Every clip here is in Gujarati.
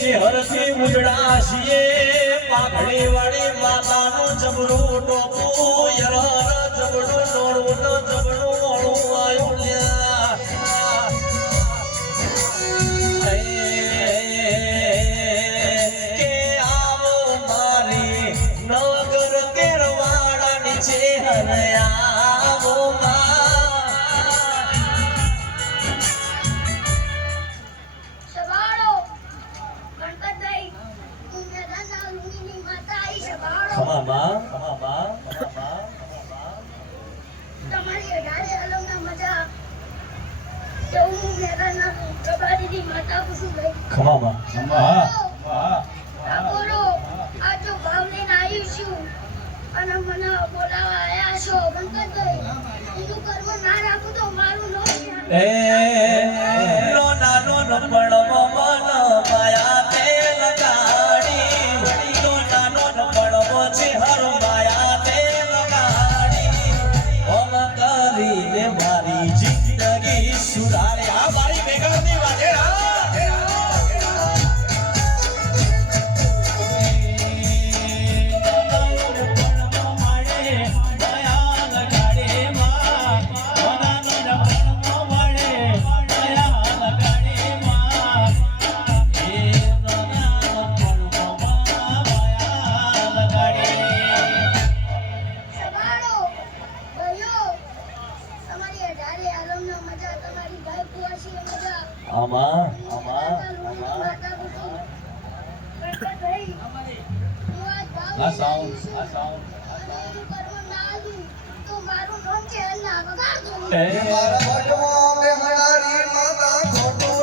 ચેહરથી ઉજડા છીએ પાઘડી વાળી માતાનો જબરું ટોપું યર જબરું નોરવું જબરું. ખમામાં હા હા બોલો આ જો ગામ આવ્યું છું અને મને બોલાવા આવ્યા છો બંકતભાઈ એનું કર્મ ના રાખું તો મારું નો એ નો ના નો નો આ સાઉન્ડ આ સાઉન્ડ મારા ભટમાં બેહારી માતા ખોટું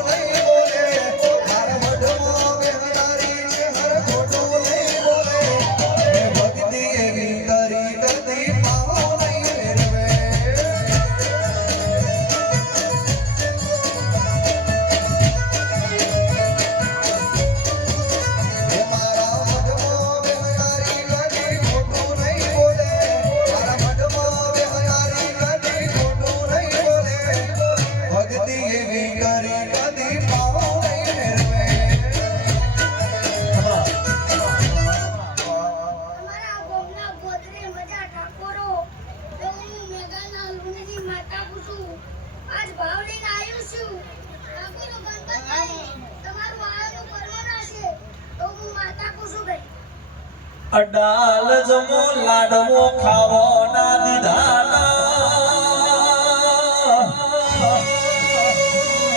અડાલ જમો, લાડવો ખાવો ના દીધાના.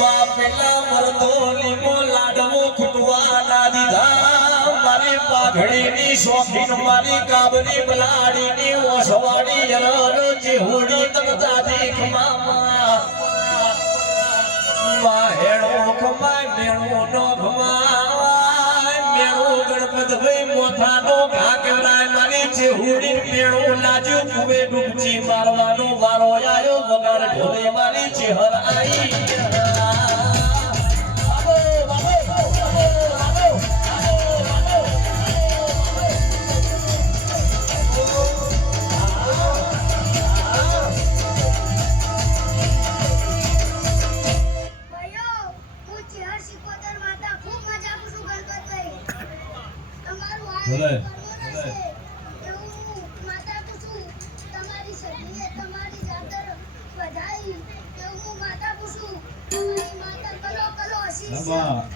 બાપેલા મરદો લીમો, લાડવો ખૂટવા ના દીધા. મારી પાઘડીની શોખીન, મારી કાબરી બલાડીની ઓસવાડી અરર જેહોડી તક તાદી માથાનો ઘાઘરા મારી છે હુડી પેણું લાજ્યું કુવે ડૂબચી મારવાનો વારો આવ્યો વગાડ ઢોલે મારી છે હર આઈ. 算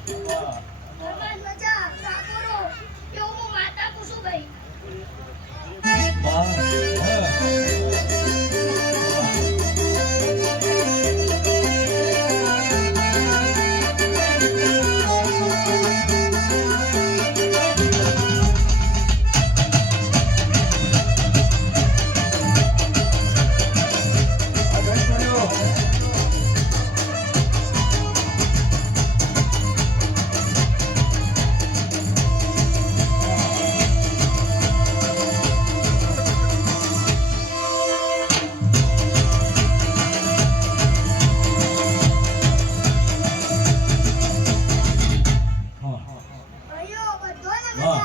હા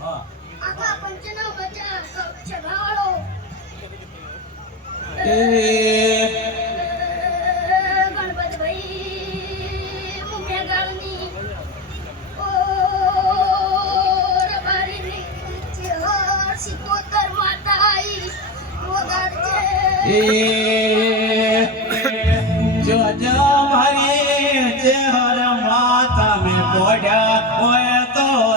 હા આખા પંચનો બચા ચઢાડો જો જો મારી ચહેરા માતા મેં પોડ્યા હોય તો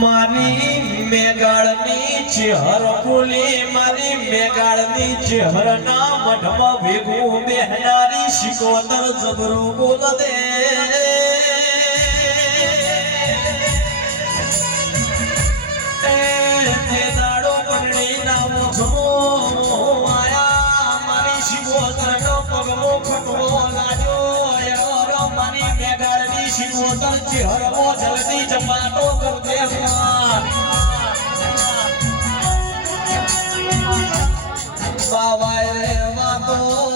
મારી મેગાળની ચહેર ફૂલી મારી મેગાળની ચહેરના મઠમાં ભેગું બેહનારી શિકોતર જબરો બોલ દે ને ગારની શિવોતર છે હરવો જલ્દી જમાતો કર દે બાવા રે વાતો